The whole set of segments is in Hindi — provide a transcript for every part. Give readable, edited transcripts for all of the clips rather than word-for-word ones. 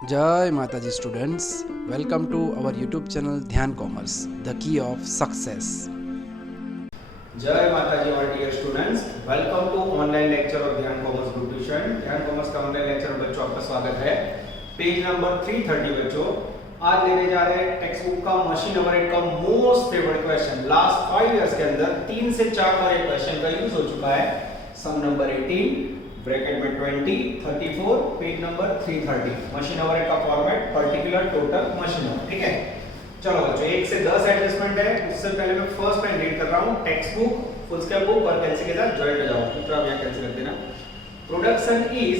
जय माता जी students, welcome to our YouTube channel Dhyan commerce, the key of success. जय माता जी और dear students, welcome to online lecture of Dhyan commerce group tuition. Dhyan commerce का ऑनलाइन लेक्चर में बच्चों आपका स्वागत है। पेज नंबर 330 बच्चों, आज लेने जा रहे हैं टेक्स्ट बुक का मशीन ओवरहेड का most favourite question. Last 5 years के अंदर 3 से 4 बार ये क्वेश्चन का यूज हो चुका है। सम नंबर 18 ब्रैकेट में 20 34 पेज नंबर 330। मशीन ओवरहेड का format particular total machine hour. ठीक है, चलो बच्चों 1 से 10 एडजस्टमेंट है। उससे पहले मैं फर्स्ट लाइन रीड कर रहा हूं। Text book, foolscap book और पेंसिल के साथ जॉइंट हो जाओ। दूसरा भी कैंसिल कर देना। Production is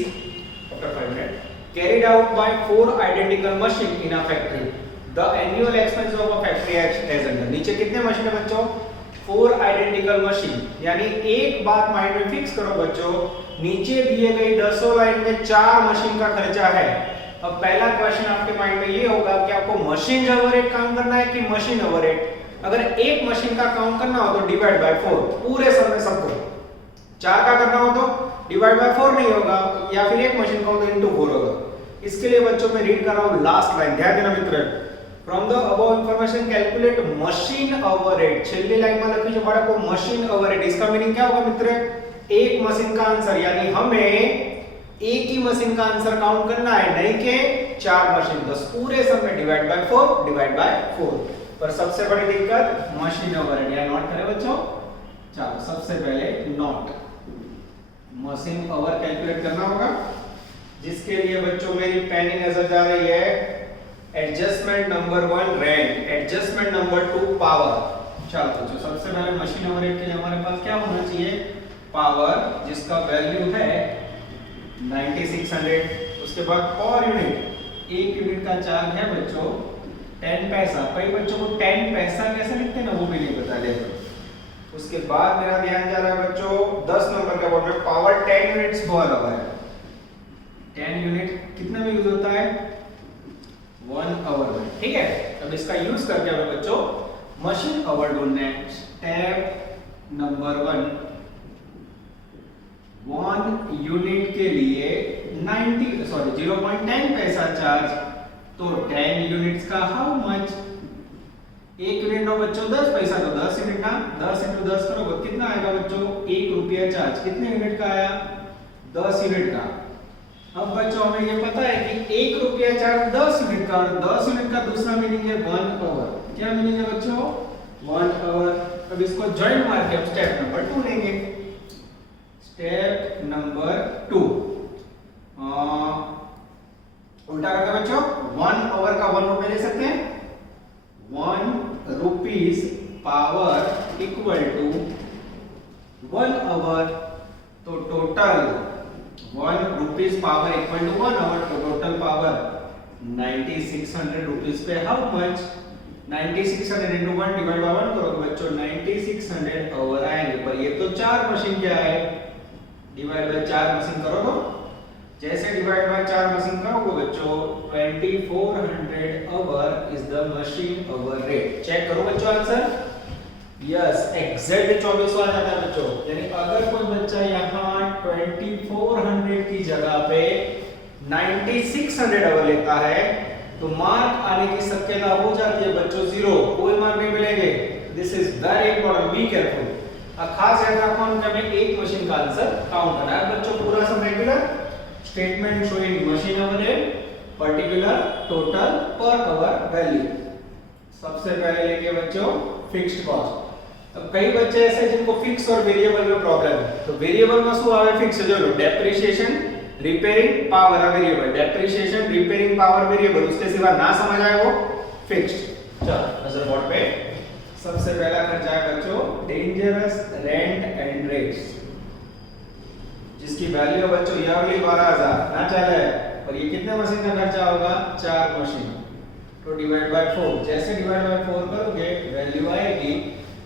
after 5 minute carried out by 4 identical machine in a factory. The annual expense of a factory as under. नीचे कितने मशीन है बच्चों? 4 आइडेंटिकल मशीन। यानी एक बात माइंड में फिक्स करो बच्चों, नीचे दिए गई 10 लाइन में 4 मशीन का खर्चा है। अब पहला क्वेश्चन आपके माइंड में ये होगा कि आपको मशीन ओवरहेड काउंट करना है कि मशीन ओवरहेड। अगर एक मशीन का काउंट करना हो तो डिवाइड बाय 4, पूरे सम में सबको। 4 का करना हो तो डिवाइड बाय 4 नहीं होगा, या फिर एक मशीन का हो तो इनटू 4 होगा। इसके लिए बच्चों मैं रीड कर रहा हूं लास्ट लाइन, ध्यान देना मित्र। From the above information calculate machine overhead. छेल्ली लाइन में लखी जो बड़ा को मशीन ओवरहेड, इसका मीनिंग क्या होगा मित्र? एक मशीन का आंसर, यानी हमें एक ही मशीन का आंसर काउंट करना है, नहीं के 4 मशीन। बस पूरे सम में डिवाइड बाय 4 डिवाइड बाय 4। पर सबसे बड़ी दिक्कत मशीन ओवरहेड, या नोट करें बच्चों। चलो सबसे पहले नोट मशीन ओवर कैलकुलेट करना होगा, जिसके लिए बच्चों मेरी पेन ही नजर जा रही है। Adjustment number 1 rank, adjustment number 2 power. चलो बच्चों सबसे पहले मशीन ओवरहेड के लिए हमारे पास क्या होना चाहिए? पावर, जिसका वैल्यू है 9600। उसके बाद पर यूनिट, एक यूनिट का चार्ज है बच्चों 10 पैसा। कई बच्चों को 10 पैसा कैसे लिखते हैं ना, वो भी नहीं पता लेकिन। उसके बाद मेरा ध्यान जा रहा है बच्चों 10 नंबर के बोर्ड में, पावर 10 यूनिट्स पर आवर है। 10 यूनिट कितना में यूज होता है? 1 आवर में। ठीक है, अब इसका यूज करके हमें बच्चों मशीन ओवर ढूंढना है। स्टेप नंबर 1 यूनिट के लिए 0.10 पैसा चार्ज, तो 10 यूनिट्स का हाउ मच? एक यूनिट नो बच्चों 10 पैसा, तो 10 यूनिट ना 10 into 10 करो तो कितना आएगा बच्चों? 1 रुपया चार्ज। कितने यूनिट का आया? 10 यूनिट का। अब बच्चों हमें ये पता है कि 1 रुपया चार्ज 10 यूनिट का, और 10 यूनिट का दूसरा मीनिंग है 1 आवर। क्या मीनिंग है बच्चों? 1 आवर। अब इसको जॉइंट मार के अब स्टेप नंबर 2 लेंगे। स्टेप नंबर 2 उल्टा करके बच्चों 1 आवर का 1 रुपया ले सकते हैं। 1 rupees power equal to 1 hour, तो total 1 rupees power equal to 1 hour, तो टोटल पावर 9600 रुपीस पे how much? 9600 into 1 divide by 1 करो तो बच्चों 9600 आवर आएंगे। पर ये तो 4 मशीन क्या है, डिवाइड बाय 4 मशीन करो तो जैसे डिवाइड बाय 4 मशीन करोगे बच्चों 2400 hour is the machine over rate. Check करो बच्चों आंसर। यस, एग्जैक्ट 2400 आ जाता है बच्चों। यानी अगर कोई बच्चा यहाँ 2400 की जगह पे 9600 आवर लेता है तो मार्क आने की शक्यता हो जाती है बच्चों 0, कोई मार्क नहीं मिलेंगे। This is very important, be careful. खास याद रखो कि हमें एक मशीन का आंसर काउंट करना है बच्चों। पूरा सब regular statement showing machine overhead particular total per hour value. सबसे पहले लेंगे बच्चों फिक्स्ड कॉस्ट। अब कई बच्चे ऐसे जिनको फिक्स और वेरिएबल में प्रॉब्लम है, तो वेरिएबल में શું આવે? फिक्स जो लो डेप्रिसिएशन रिपेयरिंग पावर आ variable, depreciation repairing power variable, उसके सिवा ना समझ आए वो फिक्स्ड। चलो नजर बोर्ड पे। सबसे पहला खर्चा है बच्चों डेंजरस रेंट एंड रेट्स, जिसकी वैल्यू है बच्चों ईयरली 12000 ना चले। और ये कितने मशीन का खर्चा होगा? 4 मशीन, तो डिवाइड बाय 4। जैसे डिवाइड बाय 4 करोगे वैल्यू आएगी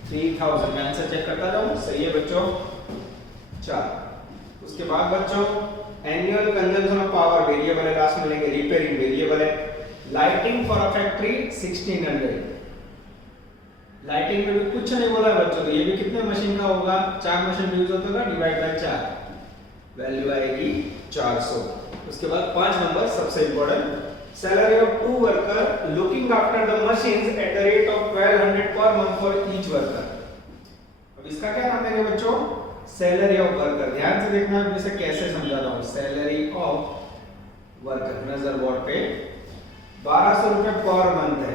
3000। मैं आंसर चेक करता जाऊं, सही है बच्चों। 4। उसके बाद बच्चों annual consumption of power variable है, लास्ट में लेंगे रिपेयरिंग वेरिएबल है। Lighting for a factory 1600। Lighting में भी कुछ नहीं बोला है बच्चों, तो ये भी कितने मशीन का होगा? 4 मशीन यूज होता होगा, डिवाइड बाय 4, वैल्यू आएगी 400। उसके बाद 5 नंबर सबसे important salary of 2 worker looking after the machines at the rate of 1200 per month for each worker. अब इसका क्या नाम देंगे बच्चों? Salary of worker. ध्यान से देखना मैं इसे कैसे समझा रहा हूं। सैलरी ऑफ वर्कर नजर बोर्ड पे 1200 रुपए पर मंथ है।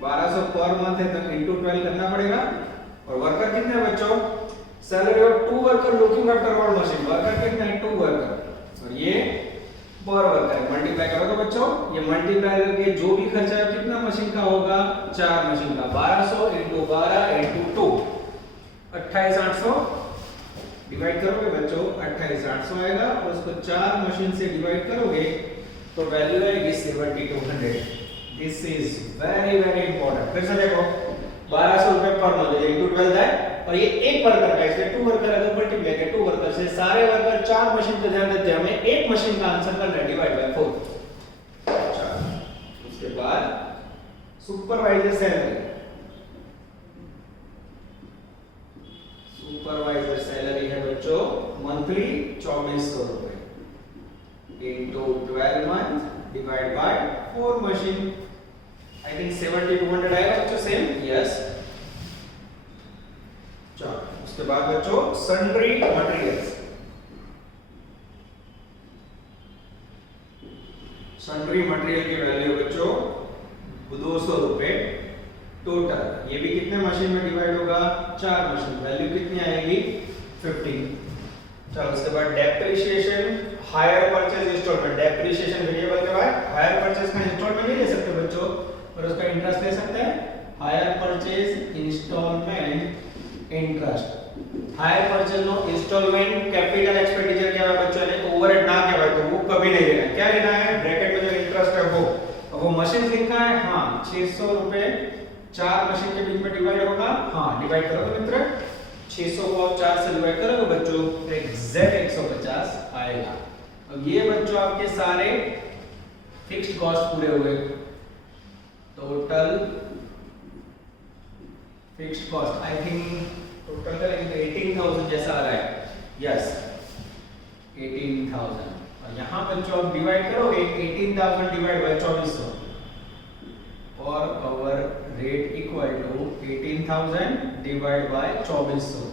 1200 पर मंथ है तो इनटू 12 करना पड़ेगा। और वर्कर कितने हैं बच्चों? Salary of 2 worker looking after one machine. Worker कितने हैं? 2 वर्कर। और ये पर वर्कर मल्टीप्लाई करो तो बच्चों ये मल्टीप्लाई करके जो भी खर्चा है कितना मशीन का होगा? 4 मशीन का। 1200 * 12 * 2 28800 डिवाइड करोगे बच्चों 28800 आएगा। और उसको 4 मशीन से डिवाइड करोगे तो वैल्यू आएगी 7200। This is very very important. फिर से देखो 1200 रुपए पर मंथ है इनटू 12 है और ये एक वर्कर का इसलिए 2 वर्कर अगर मल्टीप्लाई करें 2 वर्कर से सारे वर्कर 4 मशीन पे ध्यान देते हैं। हमें एक मशीन का आंसर करना है डिवाइड बाय 4। अच्छा उसके बाद सुपरवाइजर सैलरी। सुपरवाइजर सैलरी है बच्चों मंथली 2400 रुपए into 12 month divide by 4 machine. I think 7200 आएगा बच्चों सेम। यस चलो उसके बाद बच्चों सन्ड्री मटेरियल्स। सन्ड्री मटेरियल की वैल्यू बच्चों 200 रुपए टोटल। ये भी कितने मशीन में डिवाइड होगा? 4 मशीन। वैल्यू कितनी आएगी? 15। चलो उसके बाद depreciation hire purchase instalment. Depreciation variable के बाद हायर परचेज का इंस्टॉलमेंट नहीं ले सकते बच्चों और उसका इंटरेस्ट ले सकते हैं। Hire purchase instalment interest. Hire purchase no instalment capital expenditure क्या है बच्चों ने ओवरहेड ना क्या है तो वो कभी नहीं लेना है। क्या लेना है? ब्रैकेट में जो इंटरेस्ट है वो मशीन लिखा है। हां 600 रुपए 4 मशीन के बीच में डिवाइड होगा। हां डिवाइड करोगे मित्र 600 को आप 4 से डिवाइड करोगे बच्चों एग्जैक्ट 150 आएगा। अब ये बच्चों आपके सारे फिक्स्ड कॉस्ट पूरे हुए। Total fixed cost I think total करेंगे 18000 जैसा आ रहा है। यस 18000 और यहां बच्चों आप डिवाइड करोगे 18000 डिवाइड बाय 2400 और hour rate equal to 18000 divide by 2400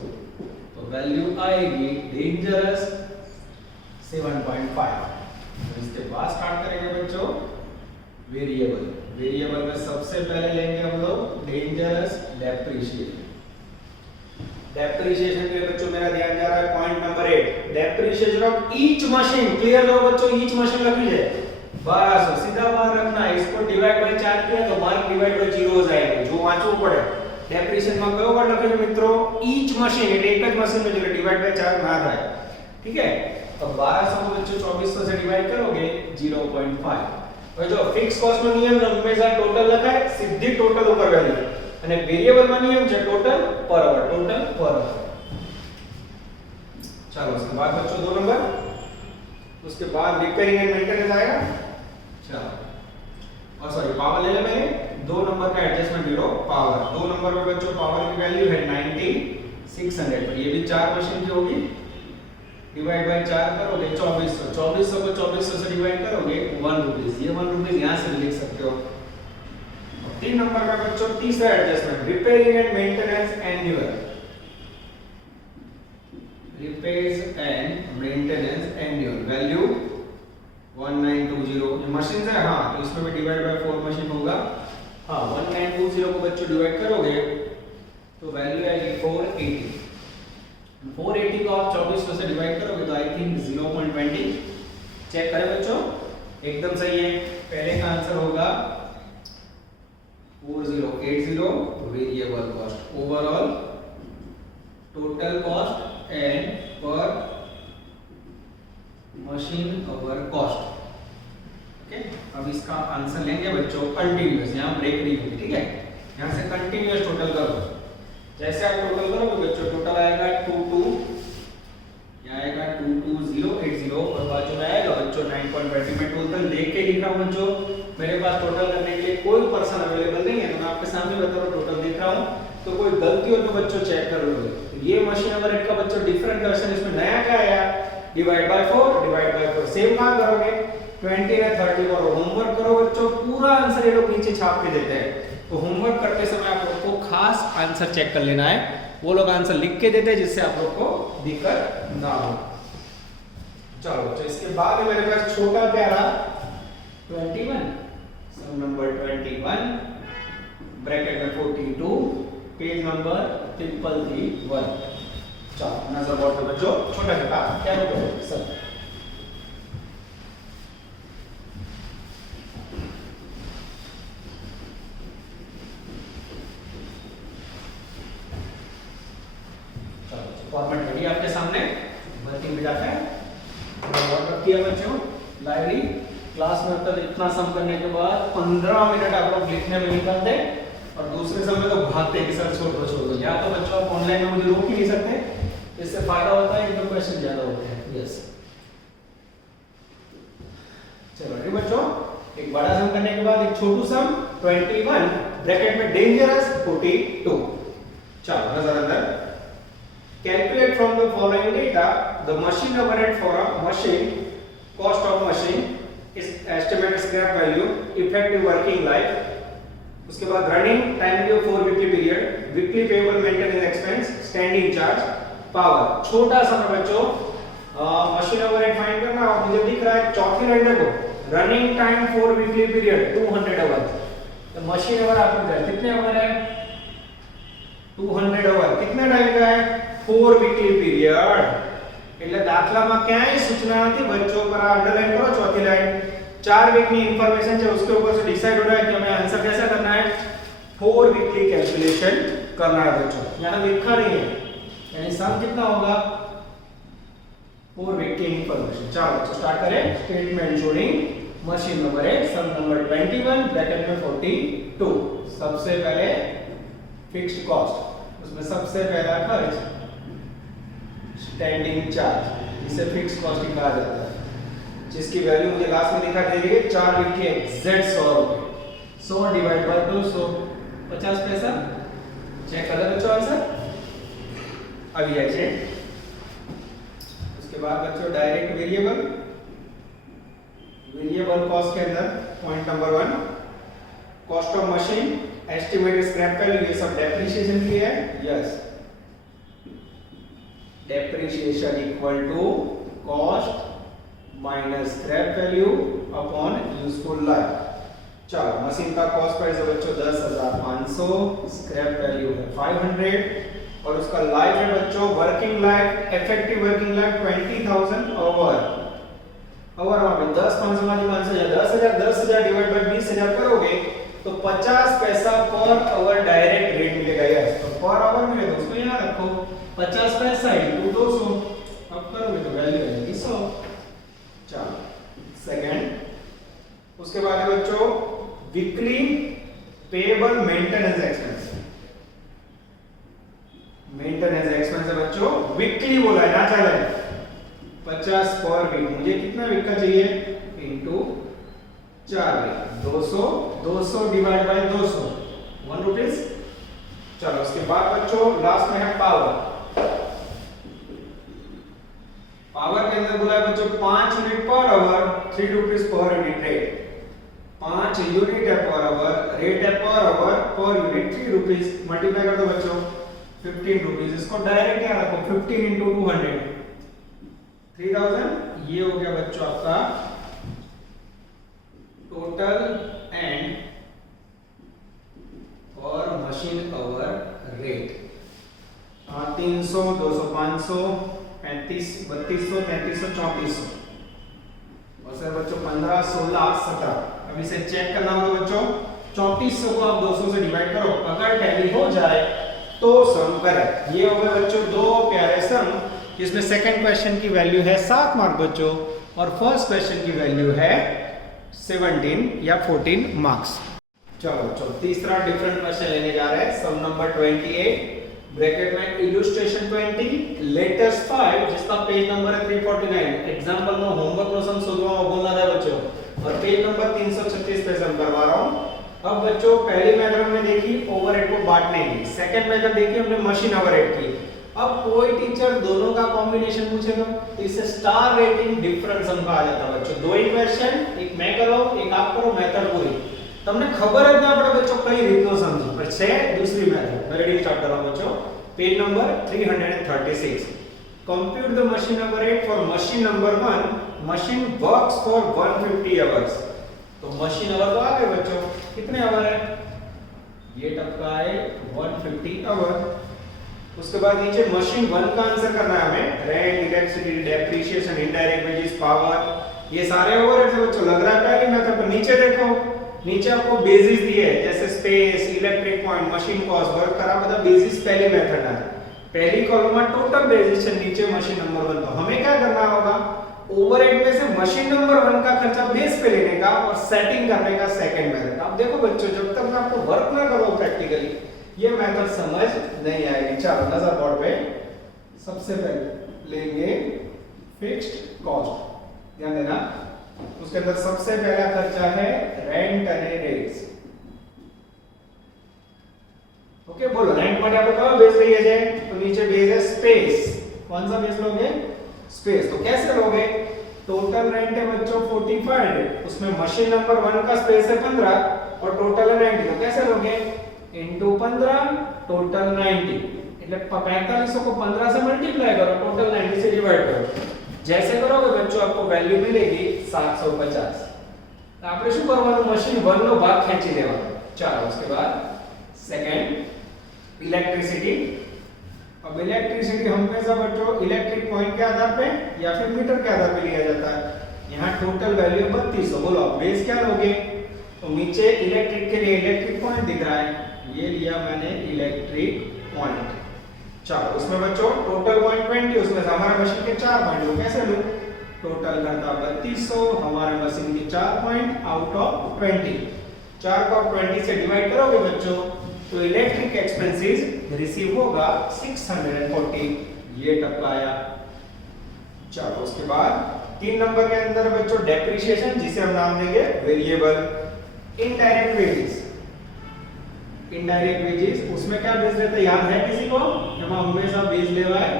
तो वैल्यू आएगी डेंजरस 7.5। तो इसके बाद स्टार्ट करेंगे बच्चों वेरिएबल। वेरिएबल में सबसे पहले लेंगे हम लोग डेंजरस डेप्रिसिएशन। डेप्रिसिएशन के लिए बच्चों मेरा ध्यान जा रहा है point number 8 depreciation of each machine. Clear हो बच्चों? ईच मशीन रख लीजिए 1200 सीधा बाहर रखना है। इसको डिवाइड बाय 4 किया तो मार्क डिवाइड बाय 0 हो जाएगा जो वांचવું પડે। डेप्रिसिएशन में कयो वर्ड लखेલું મિત્રો? ईच मशीन એટલે એક જ મશીન में जो डिवाइड बाय 4 ना થાય। ठीक है तो 1200 को बच्चों 2400 से डिवाइड करोगे 0.5। और जो फिक्स कॉस्ट में नियम हमेशा टोटल लखाय सीधी टोटल ऊपर वैल्यू અને વેરિએબલ માં નિયમ છે ટોટલ પર અવર। टोटल पर अवर। चलो उसके बाद बच्चों 2 नंबर उसके बाद रिपेयरिंग एंड मेंटेनेंस आएगा। चलो और सॉरी पावर ले ले मैंने 2 नंबर का एडजस्टमेंट ब्यूरो पावर। 2 नंबर में बच्चों पावर की वैल्यू है 9600 तो ये भी 4 मशीन की होगी। डिवाइड बाय 4 करोगे 2400 2400 को 2400 से डिवाइड करोगे 1 रुपीस। ये 1 रुपीस यहां से लिख सकते हो। 3 नंबर का बच्चों तीसरा adjustment repairing and maintenance annual. Repairs and maintenance annual value 1920। ये मशीन है हां तो इसमें भी डिवाइड बाय 4 मशीन होगा। हां 1920 को बच्चों डिवाइड करोगे तो वैल्यू आएगी 480। 480 को आप 2400 से डिवाइड करोगे तो आई थिंक 0.20। चेक करें बच्चों एकदम सही है। पहले का आंसर होगा 4080 variable cost overall total cost and पर मशीन आवर कॉस्ट। ओके अब इसका आंसर लेंगे बच्चों कंटीन्यूअस। यहां ब्रेक नहीं होगी। ठीक है यहां से कंटीन्यूअस टोटल करो। जैसे आप टोटल करोगे बच्चों टोटल आएगा 22 यहां आएगा 22080 और बाजू में आएगा बच्चों 9.20। मैं टोटल देख के लिख रहा हूं बच्चों मेरे पास टोटल करने के लिए कोई पर्सन अवेलेबल नहीं है तो मैं आपके सामने बता रहा हूं टोटल देख रहा हूं तो कोई गलती हो तो बच्चों चेक कर लोगे। तो ये मशीन अगर इनका बच्चों डिफरेंट वर्जन इसमें नया क्या आया डिवाइड बाय 4 सेम काम करोगे 20 और 30 और होमवर्क करो बच्चों पूरा आंसर ये लोग नीचे छाप के देते हैं। तो होमवर्क करते समय आप लोग को खास आंसर चेक कर लेना है। वो लोग आंसर लिख के देते हैं जिससे आप लोग को दिक्कत ना हो। चलो तो इसके बाद मेरे पास छोटा प्यारा 21 सम नंबर 21 ब्रैकेट में 42 पेज नंबर 333 चलो नजर बोर्ड पे बच्चों छोटा छोटा क्या होगा सर। फॉर्मेट रेडी आपके सामने वर्किंग में जाता है और किया बच्चों लाइब्रेरी क्लास में तक इतना सम करने के बाद 15 मिनट आप लोग लिखने में निकालते और दूसरे समय तो भागते कि सर छोड़ दो या तो बच्चों आप ऑनलाइन में मुझे रोक ही नहीं सकते। इससे फायदा होता है कि क्वेश्चन ज्यादा होते हैं। यस चलो रेडी बच्चों एक बड़ा सम करने के बाद एक छोटू सम 21 ब्रैकेट में डेंजरस 42। चलो नजर अंदर calculate from the following data the machine overhead for a machine, cost of machine, is estimated scrap value, effective working life, उसके बाद running time due for weekly period, weekly payable maintenance expense, standing charge, power। छोटा सा बच्चों मशीन ओवरहेड फाइंड करना और मुझे दिख रहा है चौथी लाइन देखो running time for weekly period 200 hour. तो मशीन ओवर आपको कितने आवर है 200 आवर कितना टाइम का है 4 વીકલી પીરિયડ। એટલે દાખલામાં ક્યાંય સૂચના નથી બચ્ચો પર અંડરલાઈન કરો ચોથી લાઈન 4 वीक ની इंफॉर्मेशन છે उसके ऊपर से डिसाइड हो रहा है कि हमें आंसर कैसा करना है 4 वीकली कैलकुलेशन करना है बच्चों। यहां लिखा नहीं है यानी सम कितना होगा 4 वीक की इंफॉर्मेशन। चलो बच्चों स्टार्ट करें स्टेटमेंट शोइंग मशीन नंबर 1 सम नंबर 21 ब्रैकेट में 42। सबसे पहले फिक्स्ड कॉस्ट उसमें सबसे पहला खर्च स्टैंडिंग चार्ज इसे फिक्स कॉस्ट कहा जाता है जिसकी वैल्यू मुझे लास्ट में दिखा दी गई 4 वीक के एग्जैक्ट 100 रुपए 100 डिवाइड बाय 200 50 पैसा। चेक कर लो बच्चों आंसर अभी आइए। उसके बाद बच्चों डायरेक्ट वेरिएबल कॉस्ट के अंदर point number 1 cost of machine estimated scrap value ये सब डेप्रिसिएशन की है। Yes depreciation equal to cost minus scrap value upon useful life। चलो मशीन का कॉस्ट प्राइस है बच्चों 10,500 स्क्रैप वैल्यू है 500 और उसका लाइफ है बच्चों working life effective working life 20,000 hour. Hour में 10 500 वाली 10,000 डिवाइड बाय 20,000 करोगे तो 50 पैसा पर आवर डायरेक्ट रेट मिलेगा। यस तो पर आवर मिलेगा उसको यहां रखो 50 पैसा इनटू 200 अब करोगे तो वैल्यू आएगी 100। चलो सेकंड उसके बाद है बच्चों weekly payable maintenance expense. Maintenance expense है बच्चों वीकली बोला है ना चले 50 पर वीक मुझे कितना वीक का चाहिए into 4 week 200 divide by 200 1 rupees. चलो उसके बाद बच्चों लास्ट में है पावर। पावर के अंदर बोला है बच्चों 5 unit per hour 3 rupees per unit rate 5 unit है पर आवर रेट है per hour per unit 3 rupees multiply कर दो बच्चों 15 रुपीस। इसको डायरेक्ट क्या रखो 15 into 200 3000। ये हो गया बच्चों आपका टोटल एंड और मशीन आवर रेट 300 200 500 35 3200 3300 3400 और सर बच्चों 15 16 17। अब इसे चेक करना होगा बच्चों 3400 को आप 200 से डिवाइड करो अगर टैली हो जाए तो सम करेक्ट। ये हो गए बच्चों दो प्यारे सम जिसमें सेकंड क्वेश्चन की वैल्यू है 7 मार्क बच्चों और फर्स्ट क्वेश्चन की वैल्यू है 17 या 14 मार्क्स। चलो तीसरा डिफरेंट क्वेश्चन लेने जा रहे हैं सम नंबर 28 ब्रैकेट में इलस्ट्रेशन 20 लेटेस्ट 5 जिसका पेज नंबर है 349। एग्जांपल में होमवर्क નો સમ શોધવામાં બોલना था बच्चों और पेज नंबर 336 पे सम करवा रहा हूं। अब बच्चों पहली मेथड हमने देखी ओवरहेड को बांटने की, सेकंड मेथड देखी हमने मशीन ओवरहेड की। अब कोई टीचर दोनों का कॉम्बिनेशन पूछेगा तो इसे स्टार रेटिंग डिफरेंस सम कहा जाता है बच्चों। दो ही क्वेश्चन एक मैं कर रहा हूं एक आप करो मेथड पूरी। તમને ખબર જ ના પડે બચ્ચો કઈ રીતનો સમજી પણ છે દૂસરી મેથડ રીડિંગ સ્ટાર્ટ કરો બચ્ચો page number 336 compute the machine number 8 for machine number 1 machine works for 150 hours तो मशीन आवर तो आ गए बच्चों कितने आवर है ये टपका है 150 आवर उसके बाद नीचे मशीन 1 का आंसर करना है हमें rent electricity depreciation indirect wages power ये सारे ओवरहेड्स बच्चों लग रहा है पहले मेथड पर नीचे देखो नीचे आपको बेसिस दिए है जैसे space electric point machine cost work करा બધા बेसिस पहली मेथड है पहली कॉलम में टोटल बेसिस है नीचे मशीन नंबर 1 तो हमें क्या करना होगा ओवरहेड में से मशीन नंबर 1 का खर्चा बेस पे लेने का और सेटिंग करने का सेकंड मेथड आप देखो बच्चों जब तक मैं आपको वर्क ना करो प्रैक्टिकली ये मेथड समझ नहीं आएगी चलो नजर बोर्ड पे सबसे पहले लेंगे फिक्स्ड कॉस्ट ध्यान देना उसके अंदर सबसे पहला खर्चा है रेंट અને રેટ્સ ओके बोलो रेंट માટે આપણે કયો બેઝ લઈએ છે તો નીચે બેઝ है स्पेस कौन सा बेस लोगे स्पेस तो कैसे लोगे टोटल रेंट है बच्चों 45 उसमें मशीन नंबर 1 का स्पेस है 15 और टोटल है 90 तो कैसे लोगे इनटू 15 टोटल 90 એટલે 4500 को 15 से मल्टीप्लाई करो टोटल 90 से डिवाइड करो जैसे करोगे बच्चों आपको वैल्यू मिलेगी 750 तो આપણે શું કરવાનું મશીન 1 નો ભાગ ખેંચી લેવાનો ચાલો उसके बाद सेकंड इलेक्ट्रिसिटी अब इलेक्ट्रिसिटी हमेशा बच्चों इलेक्ट्रिक पॉइंट के आधार पे या फिर मीटर के आधार पे लिया जाता है यहाँ टोटल वैल्यू 3200 बोलो बेस क्या लोगे तो नीचे इलेक्ट्रिक के लिए इलेक्ट्रिक पॉइंट दिख रहा है ये लिया मैंने इलेक्ट्रिक पॉइंट चलो उसमें बच्चों टोटल पॉइंट 20 उसमें से हमारे मशीन के 4 पॉइंट लो कैसे लो टोटल करता 3200 हमारे मशीन के 4 पॉइंट आउट ऑफ 20 4 को 20 से डिवाइड करोगे बच्चों तो इलेक्ट्रिक एक्सपेंसेस रिसीव होगा 640 ये टपकाया चलो उसके बाद 3 नंबर के अंदर बच्चों डेप्रिसिएशन जिसे हम नाम देंगे variable indirect wages indirect wages उसमें क्या बेस रहता है याद है किसी को हम हमेशा बेस लेवा है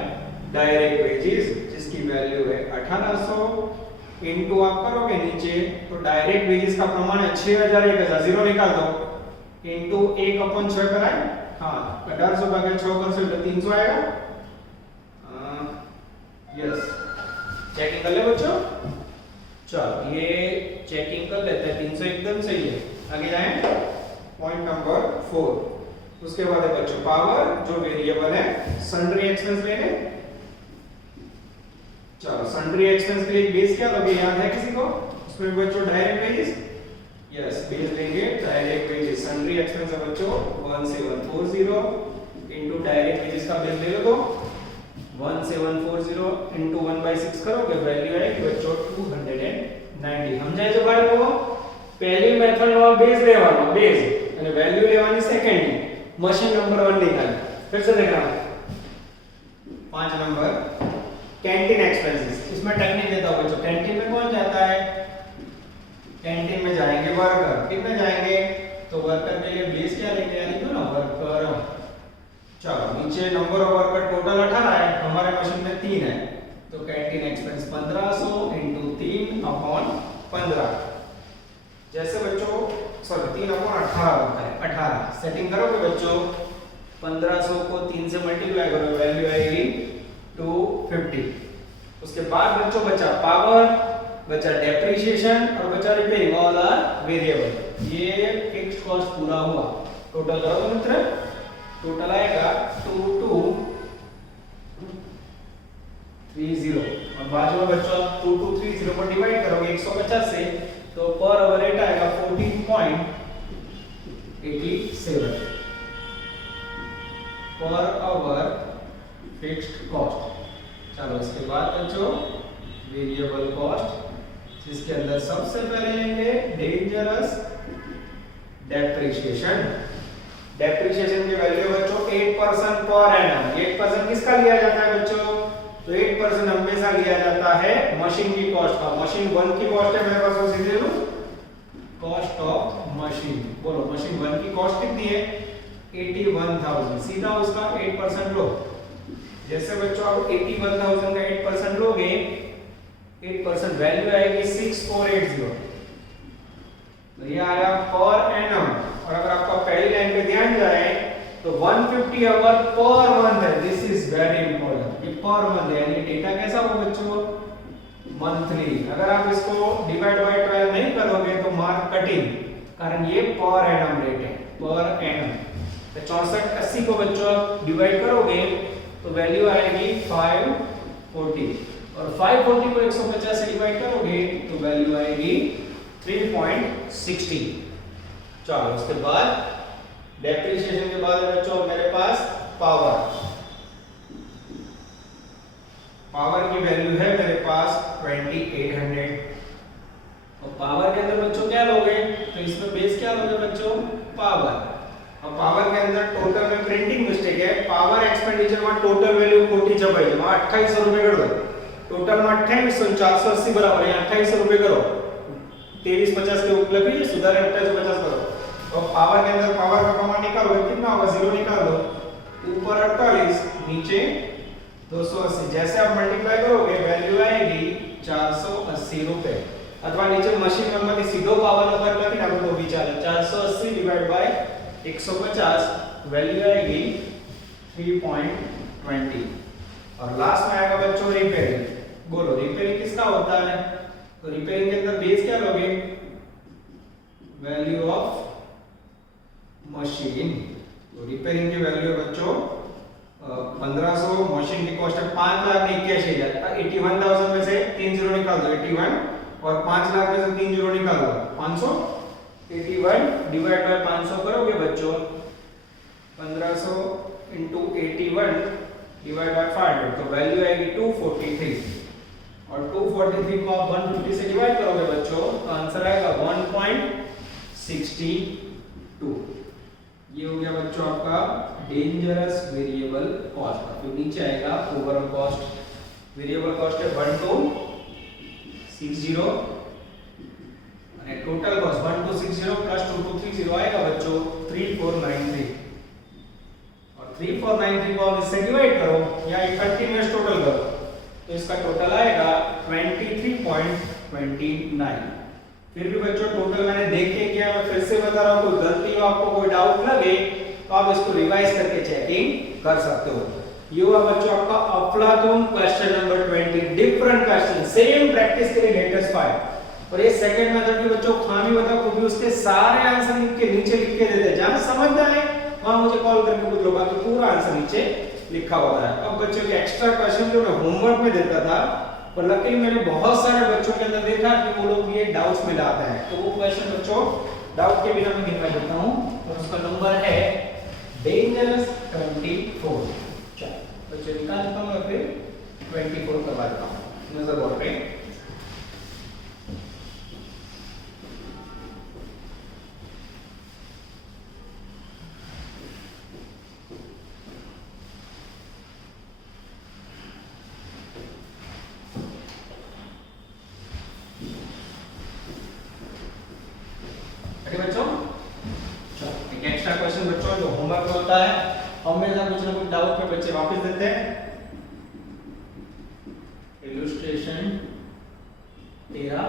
डायरेक्ट वेजेस जिसकी वैल्यू है 1800 इनटू आप करोगे नीचे तो डायरेक्ट वेजेस का प्रमाण है 6000 1000 जीरो निकाल दो इनटू 1/6 कराए हां 1800 भागे 6 करशो तो 300 आएगा यस चेकिंग कर ले बच्चों चलो ये चेकिंग कर लेते हैं 300 एकदम सही है आगे जाएं पॉइंट नंबर 4 उसके बाद है बच्चों पावर जो वेरिएबल है सन्ड्री एक्सपेंस ले ले चलो सन्ड्री एक्सपेंस के लिए बेस क्या लोगे याद है किसी को उसमें बच्चों डायरेक्ट वेजेस यस बेस लेंगे डायरेक्ट वेजेस सन्ड्री एक्सपेंस है बच्चों 1740 इनटू डायरेक्ट वेजेस का बेस ले लो तो 1740 इनटू 1/6 करोगे वैल्यू आएगी बच्चों 290 समझाय जो बाळको पहली मेथड નો બેઝ લેવાનો બેઝ અને વેલ્યુ લેવાની સેકન્ડની મશીન નંબર 1 निकाल फिर से देखना 5 नंबर कैंटीन एक्सपेंसेस इसमें टेक्निक देता हूं बच्चों कैंटीन में कौन जाता है कैंटीन में जाएंगे वर्कर कितने जाएंगे तो वर्कर के लिए बेस क्या लेंगे यानी तो ना वर्कर चलो नीचे नंबर ऑफ वर्कर टोटल 18 है हमारे मशीन में 3 है तो कैंटीन एक्सपेंस 1500 * 3/15 जैसे बच्चों सॉरी 3/18 होता है 18 सेटिंग करोगे बच्चों 1500 को 3 से मल्टीप्लाई करो वैल्यू आएगी 250 उसके बाद बच्चों बचा पावर बचा डेप्रिसिएशन और बचा रिपेयरिंग ऑल आर वेरिएबल ये फिक्स्ड कॉस्ट पूरा हुआ टोटल करो मित्र टोटल आएगा 2230 और बाजू में बच्चों 2230 पर डिवाइड करोगे 150 से तो पर आवर रेट आएगा 14.87 पर आवर फिक्स्ड कॉस्ट चलो इसके बाद बच्चों वेरिएबल कॉस्ट जिसके अंदर सबसे पहले लेंगे डेंजरस डेप्रिसिएशन डेप्रिसिएशन की वैल्यू बच्चों 8% पर एनम 8% किसका लिया जाता है बच्चों तो 8% हमेशा लिया जाता है मशीन की कॉस्ट का मशीन 1 की कॉस्ट है मेरे पास वो सीधे लो कॉस्ट ऑफ मशीन बोलो मशीन 1 की कॉस्ट कितनी है 81000 सीधा उसका 8% लो जैसे बच्चों आप 81000 का 8% लोगे 8% वैल्यू आएगी 6480 तो ये आया पर तो 150 आवर पर मंथ है, दिस इज वेरी इंपॉर्टेंट। ये पर मंथ है यानी डेटा कैसा होगा बच्चों, मंथली। अगर आप इसको डिवाइड बाय 12 नहीं करोगे तो मार्क कटिंग, कारण ये पर एनम रेट है, पर एनम। तो 64 80 को बच्चों डिवाइड करोगे तो वैल्यू आएगी 540 और 540 को 150 से डिवाइड करोगे तो वैल्यू आएगी 3.60। चलो उसके बाद डेप्रिसिएशन के बाद बच्चों मेरे पास पावर की वैल्यू है मेरे पास 2800। और पावर के अंदर बच्चों क्या लोगे, तो इसमें बेस क्या लोगे बच्चों, पावर। और पावर के अंदर टोटल में प्रिंटिंग मिस्टेक है, पावर एक्सपेंडिचर में टोटल वैल्यू खोटी छपाई है, वहां 2800 रुपए कर दो, टोटल में 28,480 बराबर है, 2800 रुपए करो, 2350 के ऊपर भी सुधार 2850 करो। और पावर के अंदर पावर का कॉमन निकालोगे कितना होगा, 0 निकाल दो, ऊपर 48 नीचे 280, जैसे आप मल्टीप्लाई करोगे वैल्यू आएगी 480 रुपए। अथवा नीचे मशीन नंबर की सीधो पावर नंबर लगे ना तो भी चले, 480 डिवाइड बाय 150 वैल्यू आएगी 3.20। और लास्ट में आएगा बच्चों रिपेयरिंग। बोलो रिपेयरिंग किसका होता है, तो रिपेयरिंग के अंदर बेस क्या लोगे, वैल्यू ऑफ मशीन। तो रिपेयरिंग की वैल्यू है बच्चों 1500, मशीन की कॉस्ट है 5,81,000, 81,000 में से 3 जीरो निकाल दो 81, और 5 लाख में से 3 जीरो निकाल दो 581 डिवाइड बाय 500 करोगे बच्चों 1500 into 81 डिवाइड बाय 500 तो वैल्यू आएगी 243। और 243 को आप 150 से डिवाइड करोगे बच्चों तो आंसर आएगा 1.62। ये हो गया बच्चों आपका डेंजरस वेरिएबल कॉस्ट। फिर नीचे आएगा ओवरऑल कॉस्ट, वेरिएबल कॉस्ट है 1260 और टोटल कॉस्ट 1260 प्लस 2230 आएगा बच्चों 3493। और 3493 को आप इससे डिवाइड करो या 30 टोटल करो तो इसका टोटल आएगा 23.29। फिर भी बच्चों टोटल मैंने देख के किया, मैं फिर से बता रहा हूं, कोई गलती हो आपको कोई डाउट लगे तो आप इसको रिवाइज करके चेकिंग कर सकते हो। ये हुआ बच्चों आपका अफलातून question number 20, different question, same practice के लिए लेटेस्ट 5। और ये सेकंड मेथड भी बच्चों खामी बता को भी उसके सारे आंसर लिख के नीचे लिख के देते हैं, जहां समझ ना आए वहां मुझे कॉल करके पूछ लो, बाकी पूरा आंसर नीचे लिखा होता है। अब बच्चों के एक्स्ट्रा क्वेश्चन जो मैं होमवर्क में देता था पर लकीली मैंने बहुत सारे बच्चों के अंदर देखा कि वो लोग ये डाउट्स में लाते हैं, तो वो क्वेश्चन बच्चों डाउट के बिना मैं निकाल देता हूं और उसका नंबर है डेंजरस 24। चलो बच्चों निकाल देता हूं और फिर 24 करवा देता हूं नजर बोर्ड पे। बच्चों चलो एक एक्स्ट्रा क्वेश्चन बच्चों जो होमवर्क में होता है, हमेशा कुछ ना कुछ डाउट पे बच्चे वापस देते हैं। Illustration 13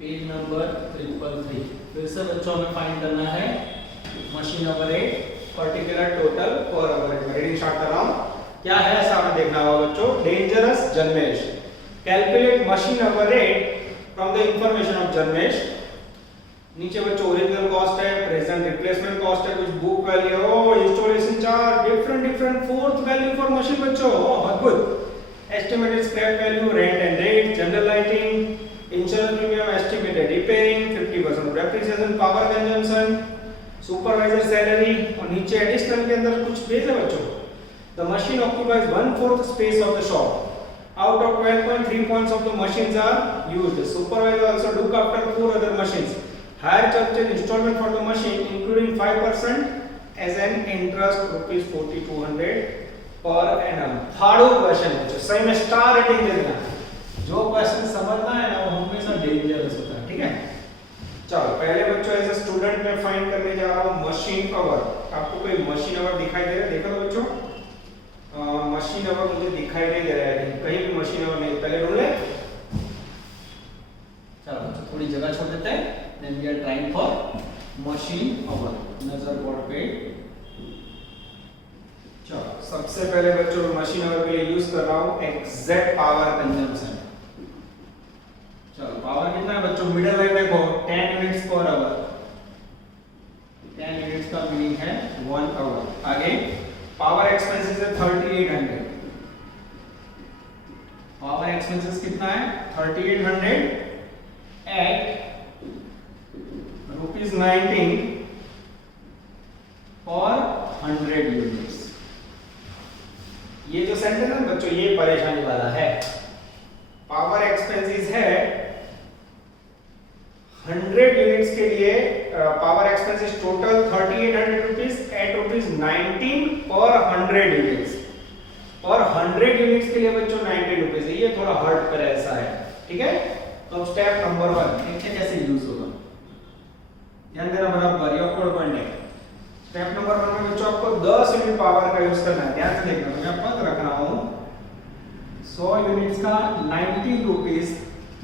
page number 333। फिर से बच्चों हमें फाइंड करना है machine hour rate particular total per hour. Reading start कर रहा हूं, क्या है ऐसा हमें देखना होगा बच्चों। डेंजरस जन्मेश, calculate machine over rate from the information of जन्मेश। नीचे बच्चों ओरिजिनल कॉस्ट है, प्रेजेंट रिप्लेसमेंट कॉस्ट है, कुछ book value, installation charge, different fourth value for machine बच्चों, अद्भुत। Estimated scrap value, rent and rate, general lighting, insurance premium, estimated repairing, 50% depreciation, power consumption, supervisor salary. और नीचे एडिशनल के अंदर कुछ पेज है बच्चों। The machine occupies 1/4 space of the shop. Out of 12.3 points of the machines are used. Supervisor also look after 4 other machines. Hire charge installment for the machine including 5% as an interest rupees 4200 per annum. Third question बच्चों सही में स्टार रेटिंग दे देना। जो क्वेश्चन समझना है ना वो हमेशा डेंजरस होता है, ठीक है। चलो पहले बच्चों एज अ स्टूडेंट मैं फाइंड करने जा रहा हूँ मशीन अवर। आपको कोई मशीन अवर दिखाई दे रहा है? देखो बच्चों मशीन अवर मुझे दिखाई नहीं दे रहा है, कहीं भी मशीन अवर नहीं। पहले ढूंढ ले। चलो बच्चों थोड़ी जगह छोड़ देते हैं, then we are trying for machine hour, नजर बोर्ड पे। चलो सबसे पहले बच्चों मशीन आवर के लिए यूज कर रहा हूं एग्जैक्ट पावर कंजम्पशन। चलो पावर कितना है बच्चों, मिडिल लाइन देखो 10 यूनिट्स पर आवर, 10 यूनिट्स का मीनिंग है 1 आवर। आगे पावर एक्सपेंसेस है 3800, पावर एक्सपेंसेस कितना है 3800 एट ₹19 और 100 यूनिट्स। ये जो सेंटेंस है बच्चों ये परेशानी वाला है। पावर एक्सपेंसेस है 100 यूनिट्स के लिए, power expenses total 3800 rupees at ₹19 पर 100 यूनिट्स, और 100 यूनिट्स के लिए बच्चों 90 रुपीस है। ये थोड़ा हर्ट करे ऐसा है, ठीक है। तो स्टेप नंबर 1 देखते हैं कैसे यूज होगा, ध्यान देना बराबर, ये ऑकवर्ड पॉइंट है। स्टेप नंबर 1 में बच्चों आपको 10 यूनिट पावर का यूज करना है, ध्यान से देखना। मैं पद रख रहा हूं 100 यूनिट्स का 90 रुपीस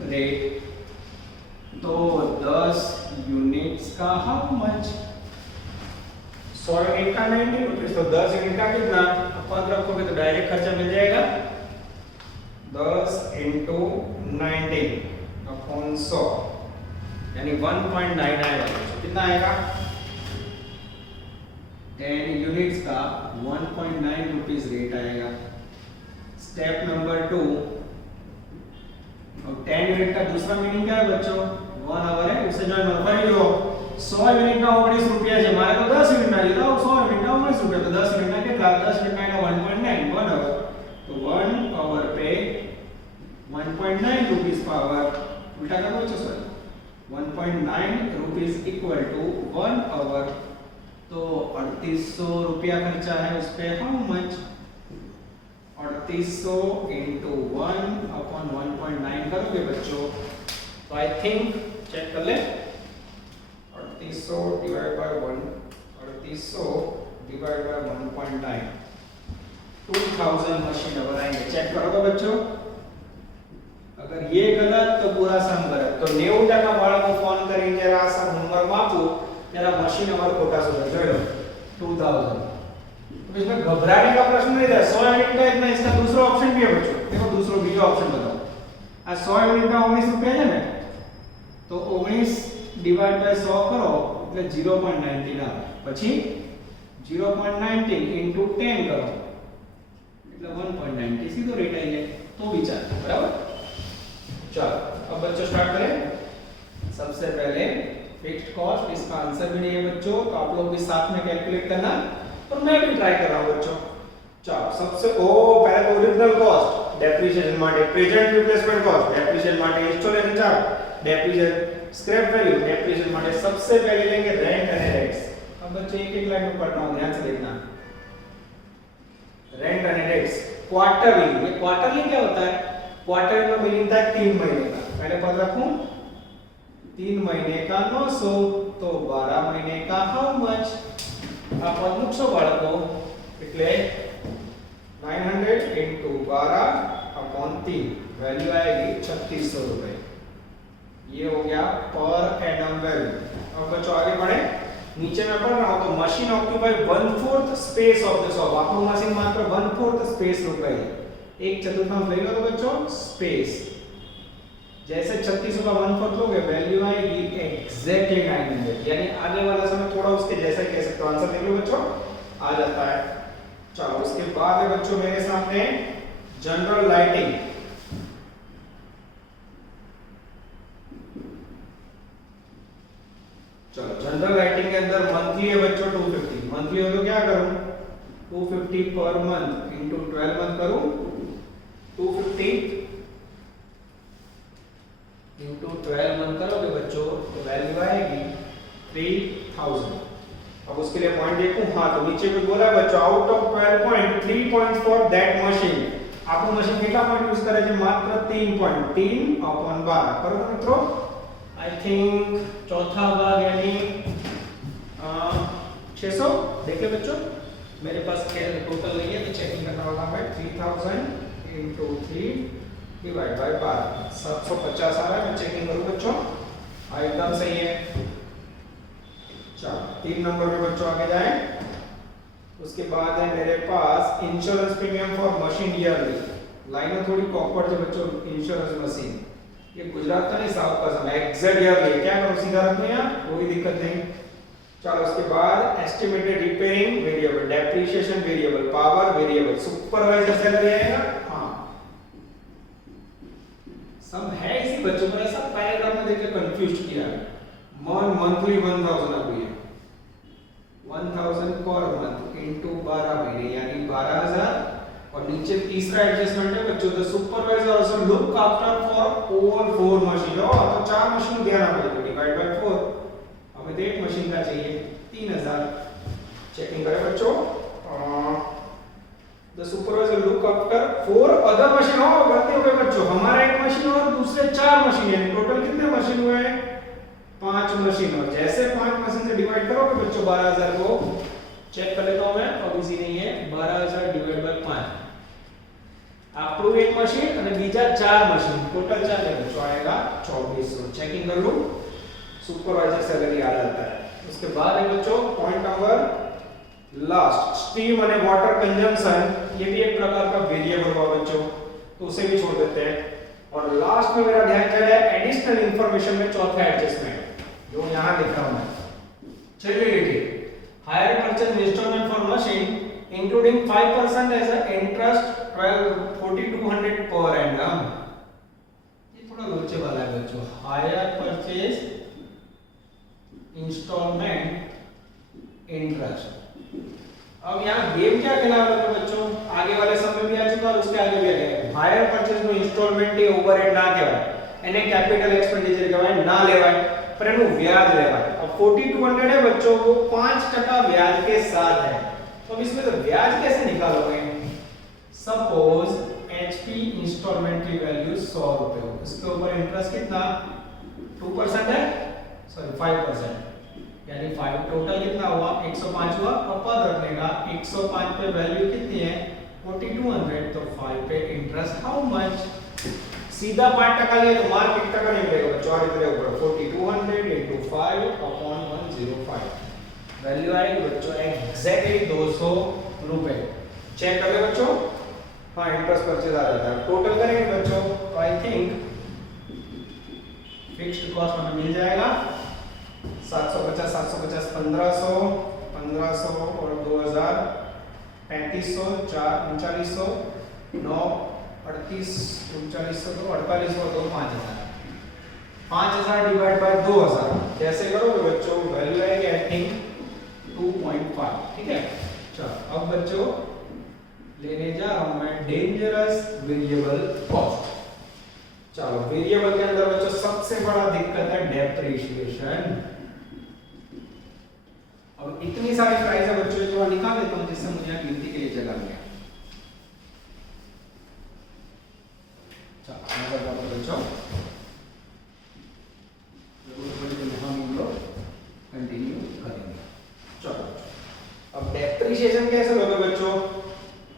रेट, तो 10 यूनिट्स का हाउ मच, 100 यूनिट का 90 रुपीस, तो 10 यूनिट का कितना, पद रखोगे तो डायरेक्ट खर्चा मिल जाएगा 10 × 90 अपॉन 100 यानी 1.9 आएगा। कितना आएगा, 10 यूनिट्स का 1.9 रुपीस रेट आएगा। स्टेप नंबर 2, अब 10 यूनिट का दूसरा मीनिंग क्या है बच्चों, 1 आवर है, उससे जो नंबर जो 100 यूनिट का 19 रुपया है, हमारे को 10 यूनिट मिला था, 100 यूनिट का 19 रुपया, तो 10 यूनिट का कितना, 10 यूनिट का 1.9, 1 आवर, तो 1 आवर पे 1.9 रुपीस पावर, उल्टा कर दो sir, 1.9 rupees equal to 1 hour, तो 3800 रुपया खर्चा है उस पे, हाउ मच, 3800 × 1 अपॉन 1.9 करोगे बच्चों, तो आई थिंक चेक कर ले, 3800 divide by 1, 3800 divide by 1.9, 2000 machine our आएंगे। चेक करोगे बच्चों, अगर ये गलत तो पूरा सम गलत, तो 90% बाळको फोन કરીને जरा આ સમ નંબર માપો जरा मशीन आवर खोटा सुधर જોઈ लो 2000। तो इसमें घबराने का प्रश्न नहीं है, 100 यूनिट का इतना, इसका दूसरा ऑप्शन भी है बच्चों, देखो दूसरा बीजो ऑप्शन बताओ, आ 100 यूनिट का 19 रुपया है ना, तो 19 डिवाइड बाय 100 करो એટલે 0.19 આવે, પછી 0.19 into 10 करो એટલે 1.90 सीधो रेट आई जाए, तो विचार बराबर। चलो अब बच्चों स्टार्ट करें। सबसे पहले फिक्स्ड कॉस्ट, इसका आंसर भी नहीं है बच्चों, तो आप लोग भी साथ में कैलकुलेट करना, और मैं भी ट्राई कर रहा हूं बच्चों। चलो सबसे पहले तो ओरिजिनल कॉस्ट, डेप्रिसिएशन માટે प्रेजेंट रिप्लेसमेंट कॉस्ट, डेप्रिसिएशन માટે installation charge, depreciation scrap value, depreciation માટે सबसे पहले लेंगे रेंट एंड रेट्स। अब बच्चों एक एक लाइन में पढ़ रहा हूं, ध्यान से देखना। रेंट एंड रेट्स क्वार्टरली, ये क्वार्टरली क्या होता है, क्वार्टर में मीनिंग था 3 महीने का, पहले पद रखूं 3 महीने का 900, तो 12 महीने का हाउ मच, आ पद मुकशो बाळको એટલે 900 × 12 अपॉन 3, वैल्यू आएगी 3600 रुपए। ये हो गया पर एनम वैल्यू। अब बच्चों आगे बढ़े, नीचे में पढ़ रहा हूं, तो machine occupy 1/4 space of the shop, आपको मशीन मात्र 1/4 स्पेस रुपए, एक चतुर्थांश ले लो तो बच्चों स्पेस, जैसे 3600 का 1/4 लोगे वैल्यू आएगी एग्जैक्टली 900, यानी आने वाला समय थोड़ा उसके जैसा ही कह सकते हो, आंसर देख लो बच्चों आ जाता है। चलो उसके बाद है बच्चों मेरे सामने जनरल लाइटिंग। चलो जनरल लाइटिंग के अंदर मंथली है बच्चों 250, मंथली हो तो क्या करूं 250 पर मंथ इंटू 12 मंथ करूं, 250 इंटू 12 मंथ करोगे बच्चों तो वैल्यू आएगी 3000। अब उसके लिए पॉइंट देखूं, हाँ तो नीचे पे बोला है बच्चों out of 12 point 3 points for that machine, आपको मशीन कितना पॉइंट यूज करे છે मात्र 3 पॉइंट, 3/12 बरोबर મિત્રો। आई थिंक चौथा भाग यानी 600, देखिए बच्चों मेरे पास टोटल नहीं है तो चेकिंग करना होगा भाई, 3000 into 3 डिवाइड बाय 12, 750 आ रहा है, मैं चेकिंग करूं बच्चों, हाँ एकदम सही है। 3 नंबर पे बच्चों आगे जाएं। उसके बाद है मेरे पास insurance premium for machine yearly. लाइनें थोड़ी कॉकवर्ड है बच्चों, इंश्योरेंस मशीन ये गुजरात का नहीं साउथ का समय एग्जैक्ट ईयरली क्या करो सीधा रखो यहाँ, कोई दिक्कत नहीं। चलो उसके बाद estimated repairing variable, depreciation variable, power variable, supervisor salary आएगा। हाँ सब है इसी बच्चों को, ऐसा पैराग्राफ में देखकर कंफ्यूज किया। मंथली 1000 अब ये 1000 पर मंथ इनटू 12 महीने यानी 12000। और नीचे तीसरा एडजस्टमेंट है बच्चों, the supervisor also look after for all 4 machine. तो 4 मशीन देना पड़ेगा, डिवाइड बाय 4, हमें तो एक मशीन का चाहिए 3000। चेकिंग करें बच्चों, the supervisor look after 4 other machine. हो गलती हो गई बच्चों, हमारा एक मशीन और दूसरे 4 मशीन है, टोटल कितने मशीन हुए हैं 5 मशीन। और जैसे 5 मशीन से डिवाइड करोगे बच्चों 12000 को, चेक कर लेता हूं मैं, अब इजी नहीं है, 12000 डिवाइड बाय 5 આપણું એક મશીન અને બીજા 4 મશીન, ટોટલ 4 है बच्चों आएगा 2400। चेकिंग कर लूं, सुपरवाइजर सैलरी आ जाता है। उसके बाद है बच्चों पॉइंट नंबर लास्ट, स्टीम और वाटर कंजम्पशन, ये भी एक प्रकार का वेरिएबल हुआ बच्चों, तो उसे भी छोड़ देते हैं। और लास्ट में मेरा ध्यान चला है एडिशनल इंफॉर्मेशन में चौथा एडजस्टमेंट जो यहां लिख रहा हूं मैं, चलिए hire purchase instalment for machine including 5% as a interest 4200 per annum। ये थोड़ा लोचे वाला है बच्चों, हायर परचेज इंस्टॉलमेंट इंटरेस्ट। अब यहाँ गेम क्या खेला हुआ है बच्चों, आगे वाले सब में भी आ चुका और उसके आगे भी आ गया। हायर परचेज में इंस्टॉलमेंट के ओवरहेड ना कहेवाय, એને कैपिटल एक्सपेंडिचर कहेवाय ना लेवाय, पर એનું વ્યાજ લેવાય। अब 4200 है बच्चों, वो 5% ब्याज के साथ है। तो अब इसमें तो ब्याज कैसे निकालोगे, सपोज एचपी इंस्टॉलमेंट की वैल्यू 100 रुपए हो, इसके ऊपर इंटरेस्ट कितना 2% है, सॉरी 5%, यानी 5 टोटल कितना हुआ 105 हुआ। और पद रखने का 105 पे वैल्यू कितनी है 4200, तो 5 पे इंटरेस्ट हाउ मच, सीधा 5% लिए तो मार्क 1% नहीं मिलेगा बच्चों, और इधर ऊपर 4200 into 5 upon 105 वैल्यू आएगी बच्चों एग्जैक्टली 200 रुपए। चेक कर ले बच्चों, हाँ इंटरेस्ट परचेज आ जाता है। टोटल करेंगे बच्चों तो आई थिंक फिक्स्ड कॉस्ट हमें मिल जाएगा 750 1500 और 2000 3500 4 3900 9 38 3900 तो 4800 तो 5000 डिवाइड बाय 2000 कैसे करोगे बच्चों, वैल्यू आएगी आई थिंक 2.5। ठीक है, चलो अब बच्चों लेने जा रहा हूं मैं डेंजरस वेरिएबल कॉस्ट। चलो वेरिएबल के अंदर बच्चों सबसे बड़ा दिक्कत है डेप्रिसिएशन। अब इतनी सारी प्राइस है बच्चों, थोड़ा निकाल देता हूं जिससे मुझे गिनती के लिए जगह मिले। चलो नजर डालो बच्चों, हम लोग कंटिन्यू करेंगे। चलो अब डेप्रिसिएशन कैसे लोगे बच्चों,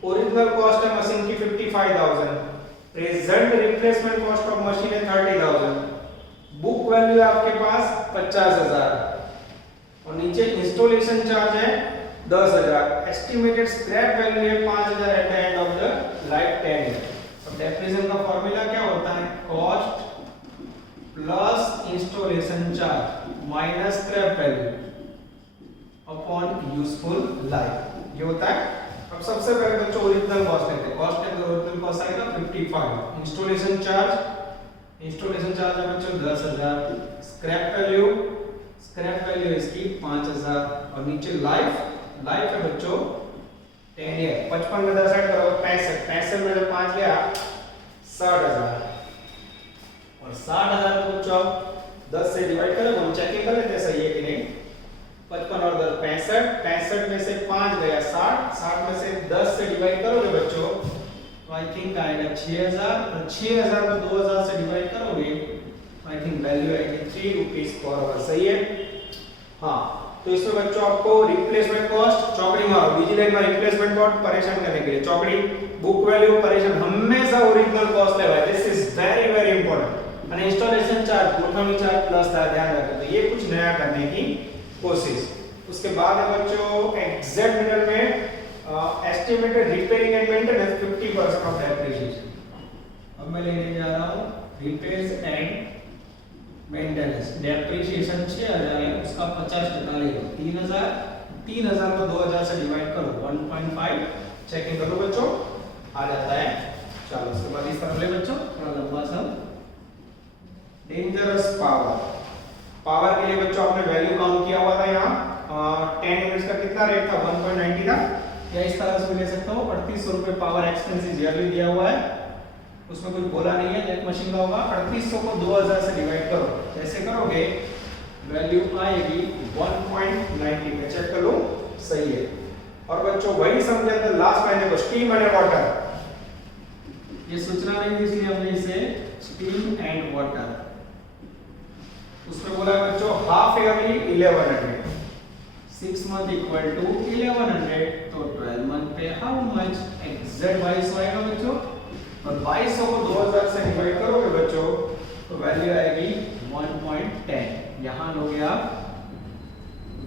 ओरिजिनल कॉस्ट है मशीन की 55000, present replacement cost of machine है 30000, बुक वैल्यू है आपके पास 50000 और नीचे इंस्टॉलेशन चार्ज है 10000, एस्टिमेटेड स्क्रैप वैल्यू है 5000 at the end of the life 10 year. अब डेप्रिसिएशन का फार्मूला क्या होता है, cost plus installation charge minus scrap value upon useful life, ये होता है। अब सबसे पहले बच्चों ओरिजिनल कॉस्ट लेते हैं, कॉस्ट के ओरिजिनल कॉस्ट आएगा 55, इंस्टॉलेशन चार्ज है बच्चों 10000, स्क्रैप वैल्यू इसकी 5000 और नीचे लाइफ है बच्चों 10 ईयर। 55 में 10 ऐड करो 65 में जब 5 गया 60000 और 60000 को बच्चों 10 से डिवाइड करो, हम चेक कर लेते हैं सही है कि नहीं। 55 और 10 65 में से 5 गया 60 में से 10 से डिवाइड करोगे बच्चों तो आई थिंक आएगा 6000 और 6000 को 2000 से डिवाइड करोगे तो आई थिंक वैल्यू आएगी 3 रुपीस पर आवर। सही है, हाँ। तो इसमें बच्चों आपको रिप्लेसमेंट कॉस्ट चौकड़ी मारो, बीजी लाइन में रिप्लेसमेंट कॉस्ट परेशान करने के लिए चौकड़ी, बुक वैल्यू परेशान, हमेशा ओरिजिनल कॉस्ट लेवा, दिस इज वेरी इंपॉर्टेंट। और इंस्टॉलेशन चार्ज गोठवणी चार्ज प्लस था, ध्यान रखो। तो ये कुछ नया करने की कोशिश। उसके बाद है बच्चों एग्जैक्ट मिनट में estimated repairing and maintenance 50% of depreciation. अब मैं लेने जा रहा हूँ रिपेयर्स एंड मेंटेनेंस, डेप्रिसिएशन 6000 है, उसका 50% लेगा 3000 को 2000 से डिवाइड करो 1.5, चेकिंग करो बच्चों आ जाता है। चलो उसके बाद इस तरह ले बच्चों थोड़ा लंबा सा डेंजरस पावर के लिए बच्चों आपने वैल्यू काउंट किया हुआ था यहाँ 10 यूनिट्स का कितना रेट था 1.90 था, या इस तरह से भी ले सकता हूँ 3800 रुपए पावर एक्सपेंसेस ईयरली दिया हुआ है, उसमें कुछ बोला नहीं है, एक मशीन का होगा 3800 को 2000 से डिवाइड करो, जैसे करोगे वैल्यू आएगी 1.90 में, चेक कर लो सही है। और बच्चों वही समझे अंदर लास्ट लाइन देखो स्टीम एंड वाटर, ये सूचना नहीं थी इसलिए हमने इसे स्टीम एंड वाटर, उसमें बोला बच्चों half yearly 1100, 6 month equal to 1100, तो 12 मंथ पे हाउ मच एग्जैक्ट 2200 आएगा बच्चों, और 2200 को 2000 से डिवाइड करोगे बच्चों तो वैल्यू आएगी 1.10। यहाँ लोगे आप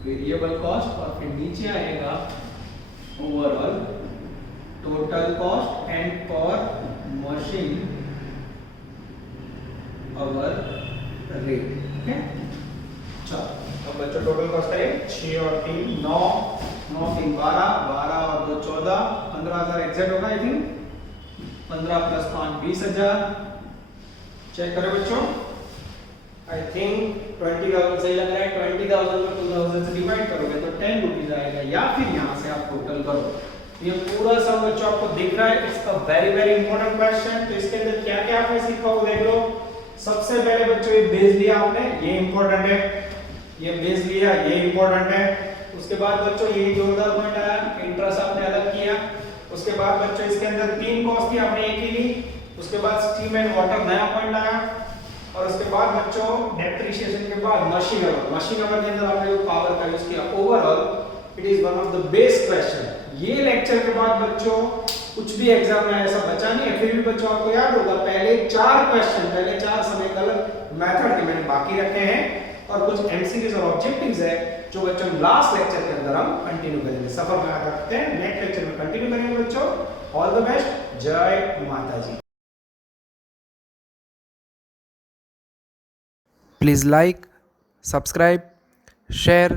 वेरिएबल कॉस्ट और फिर नीचे आएगा ओवरऑल टोटल कॉस्ट एंड पर मशीन आवर रेट। ओके चलो अब बच्चों टोटल कॉस्ट करें 6 और 3 9, 9 3 12, 12 और 2 14, 15000 एग्जैक्ट होगा आई थिंक, 15 प्लस 5 20000, चेक करें बच्चों आई थिंक 20,000 सही लग रहा है, 20,000 को 2000 से डिवाइड करोगे तो 10 रुपीज आएगा, या फिर यहाँ से आप टोटल करो। ये पूरा सम बच्चों आपको दिख रहा है, इसका वेरी वेरी इंपॉर्टेंट क्वेश्चन। तो इसके अंदर क्या क्या आपने सीखा वो देख लो। सबसे पहले बच्चों ये बेस लिया आपने, ये इंपॉर्टेंट है, ये बेस लिया ये इंपॉर्टेंट है। उसके बाद बच्चों ये जोरदार पॉइंट आया, इंटरेस्ट आपने अलग किया। उसके बाद बच्चों इसके अंदर 3 कॉस्ट थी आपने एक ही ली। उसके बाद स्टीम एंड वाटर नया पॉइंट आया, और उसके बाद बच्चों डेप्रिसिएशन के बाद मशीन आवर के अंदर आपने जो पावर का यूज किया। Overall it is one of the best question. ये लेक्चर के बाद बच्चों कुछ भी एग्जाम में ऐसा बचा नहीं है, फिर भी बच्चों आपको याद होगा पहले 4 क्वेश्चन, पहले 4 समीकरण मेथड के मैंने बाकी रखे हैं, और कुछ एमसीक्यूज और ऑब्जेक्टिव्स है जो बच्चों लास्ट लेक्चर के अंदर हम कंटिन्यू करेंगे। सफर में आगे रखते हैं, नेक्स्ट लेक्चर में कंटिन्यू करेंगे बच्चों। ऑल द बेस्ट, जय माता जी। Please like, subscribe, share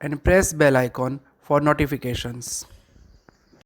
and press bell icon for notifications.